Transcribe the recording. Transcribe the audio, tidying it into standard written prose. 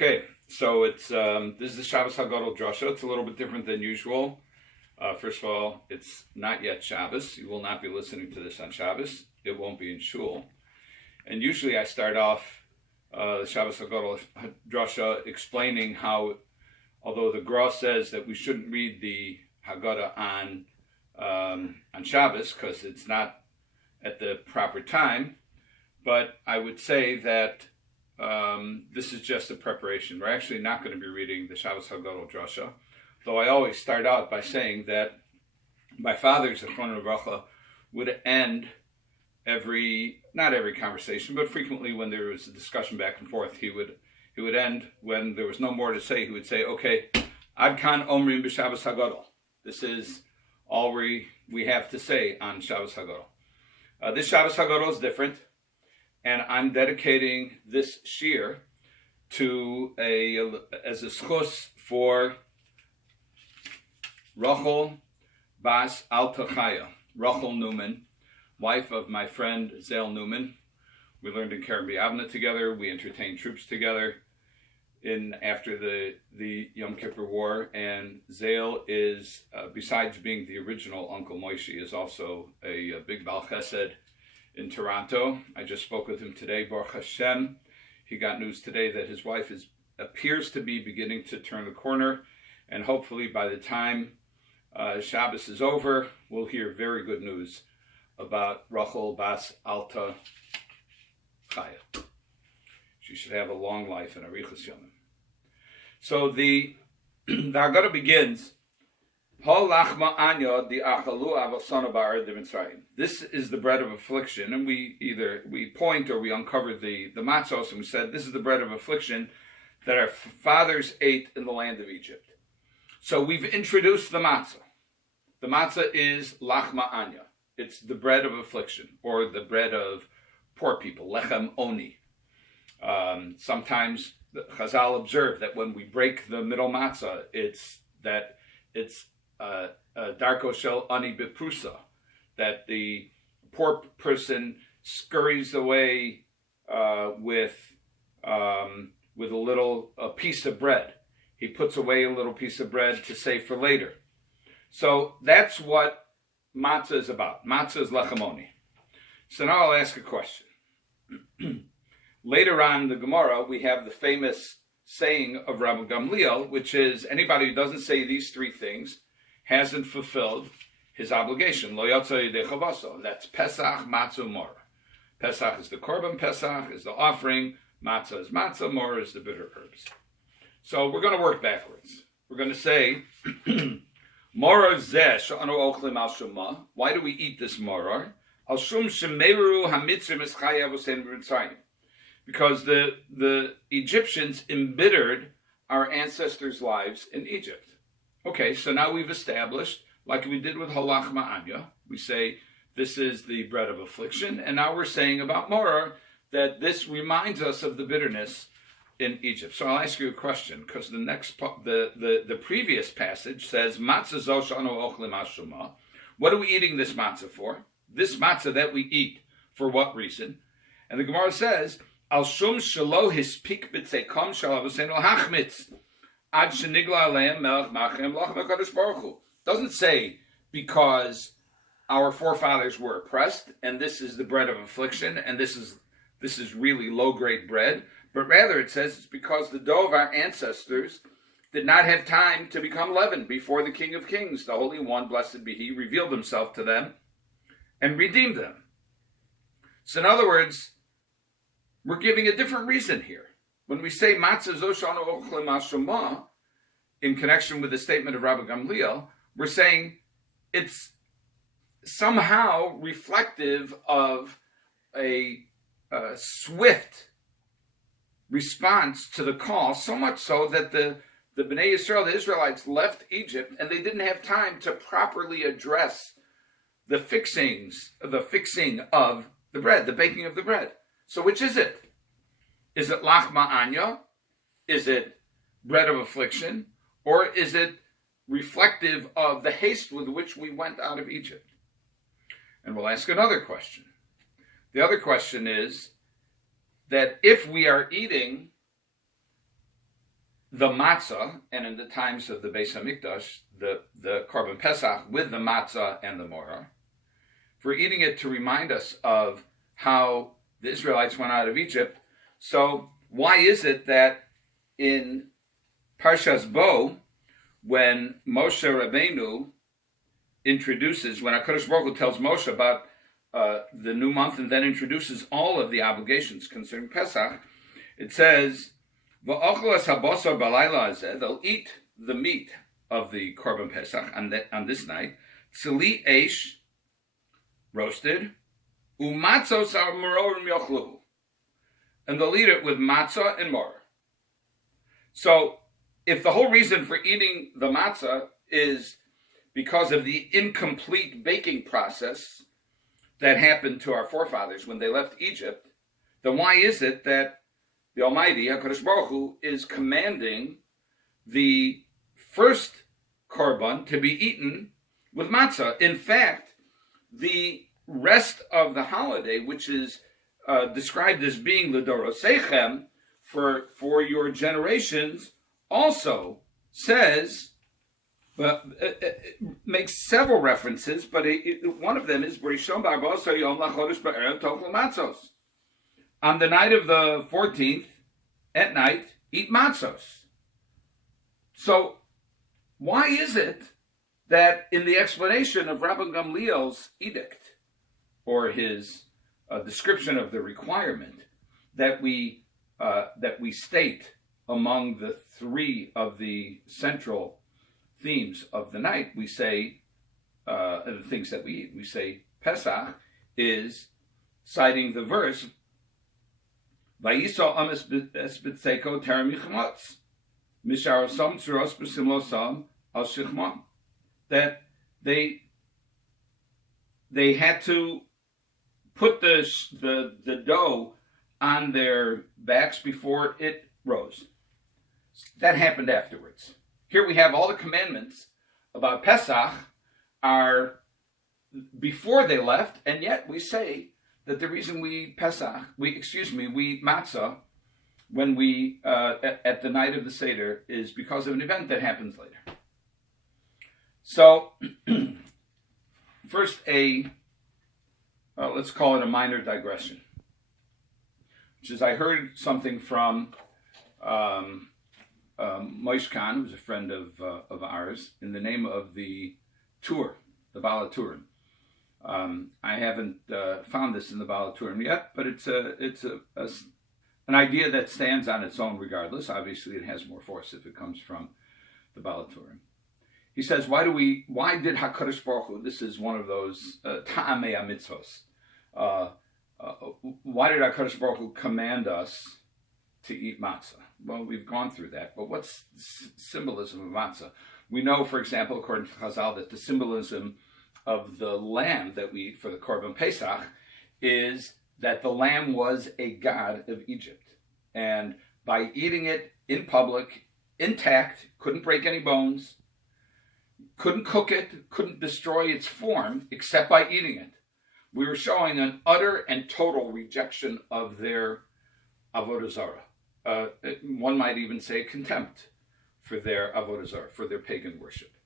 Okay, so it's this is the Shabbos Hagadol Drasha. It's a little bit different than usual. First of all, it's not yet Shabbos. You will not be listening to this on Shabbos. It won't be in shul. And usually I start off the Shabbos Hagadol Drasha explaining how, although the Gra says that we shouldn't read the Haggadah on Shabbos because it's not at the proper time, but I would say that this is just a preparation. We're actually not going to be reading the Shabbos Hagadol Drasha, though I always start out by saying that my father's Zechron Livracha would end not every conversation, but frequently when there was a discussion back and forth, he would end when there was no more to say. He would say, "Okay, Ad Kan Omrim b'Shabbos Hagadol." This is all we have to say on Shabbos Hagadol. This Shabbos Hagadol is different, and I'm dedicating this shir as a schus for Rachel Bas Altachaya, Rachel Newman, wife of my friend Zale Newman. We learned in Keren B'Avna together. We entertained troops together after the Yom Kippur War. And Zale is, besides being the original Uncle Moshe, is also a big Baal Chesed in Toronto. I just spoke with him today, Baruch Hashem. He got news today that his wife appears to be beginning to turn the corner, and hopefully by the time Shabbos is over, we'll hear very good news about Rachel Bas Alta Chaya. She should have a long life and arichas yomim. So the Haggadah begins. This is the bread of affliction, and we point or we uncovered the Matzah, and we said this is the bread of affliction that our fathers ate in the land of Egypt. So we've introduced the Matzah. The Matzah is lachma anya. It's the bread of affliction, or the bread of poor people, lechem oni. Sometimes the Chazal observe that when we break the middle matzah, it's darko shel ani beprusa, that the poor person scurries away with a piece of bread. He puts away a little piece of bread to save for later. So that's what matzah is about. Matzah is lechem oni. So now I'll ask a question. Later on in the Gemara, we have the famous saying of Rabbi Gamliel, which is, anybody who doesn't say these three things hasn't fulfilled his obligation. Lo yotza yedei chavaso. That's Pesach, Matzah, Mora. Pesach is the korban, Pesach is the offering, Matzah is matzah, Mora is the bitter herbs. So we're going to work backwards. We're going to say, Mora zeh she'anu ochlim al shuma. Why do we eat this Mora? Al shum shemeru hamitzrim eschayav usein b'mitzrayim. Because the Egyptians embittered our ancestors' lives in Egypt. Okay, so now we've established, like we did with halachma anya, we say this is the bread of affliction, and now we're saying about Morah that this reminds us of the bitterness in Egypt. So I'll ask you a question, because the next the previous passage says matzah zo she'anu ochlim hashuma. What are we eating this matzah for? This matzah that we eat, for what reason? And the Gemara says, Al shum shelo hispik b'tzekom shel avosenu hachmitz ad shenigla aleim melech machem lach mekadosh baruch hu. Doesn't say because our forefathers were oppressed and this is the bread of affliction and this is really low grade bread, but rather it says it's because the dough of our ancestors did not have time to become leavened before the King of Kings, the Holy One, blessed be He, revealed Himself to them and redeemed them. So in other words, we're giving a different reason here. When we say matzah zo she'anu ochlim hashuma, in connection with the statement of Rabbi Gamliel, we're saying it's somehow reflective of a swift response to the call, so much so that the Bnei Yisrael, the Israelites, left Egypt and they didn't have time to properly address the fixing of the bread, the baking of the bread. So which is it? Is it lachma anya? Is it bread of affliction? Or is it reflective of the haste with which we went out of Egypt? And we'll ask another question. The other question is that if we are eating the matzah, and in the times of the Beis Hamikdash, the Korban Pesach with the matzah and the morah. We're eating it to remind us of how the Israelites went out of Egypt. So why is it that in Parshas Bo, when Moshe Rabbeinu introduces, when HaKadosh Baruch Hu tells Moshe about the new month and then introduces all of the obligations concerning Pesach, it says, they'll eat the meat of the Korban Pesach on this night, tzili eish, roasted, umatzos al-merorim yochluhu, and they'll eat it with matzah and morah. So, if the whole reason for eating the matzah is because of the incomplete baking process that happened to our forefathers when they left Egypt, then why is it that the Almighty, HaKadosh Baruch Hu, is commanding the first korban to be eaten with matzah? In fact, the rest of the holiday, which is described as being l'dorosechem, for your generations, also says, it makes several references, but one of them is Rishon b'Arbaos Yom LaChodesh b'Erev Tochel Matzos. On the night of the 14th, at night, eat matzos. So, why is it that in the explanation of Rabbi Gamliel's edict, or his description of the requirement, that we state among the three of the central themes of the night, we say, the things that we eat, we say Pesach is citing the verse, Vayisa ames b'tzeko terem yichmotz, misharosam tzuros b'simlosam al shichmam, that they had to put the dough on their backs before it rose. That happened afterwards. Here we have all the commandments about Pesach are before they left, and yet we say that the reason we eat Pesach, we eat matzah when we at the night of the Seder is because of an event that happens later. So, first let's call it a minor digression, which is I heard something from Moish Khan, who's a friend of ours, in the name of the tour, the Bala Turim. I haven't found this in the Bala Turim yet, but it's an idea that stands on its own regardless. Obviously, it has more force if it comes from the Bala Turim. He says, why did HaKadosh Baruch Hu, this is one of those ta'amei mitzvos, why did HaKadosh Baruch Hu command us to eat matzah? Well, we've gone through that, but what's the symbolism of matzah? We know, for example, according to Chazal, that the symbolism of the lamb that we eat for the Korban Pesach is that the lamb was a god of Egypt. And by eating it in public, intact, couldn't break any bones, couldn't cook it, couldn't destroy its form except by eating it, we were showing an utter and total rejection of their avodah zarah. One might even say contempt for their avodah zarah, for their pagan worship.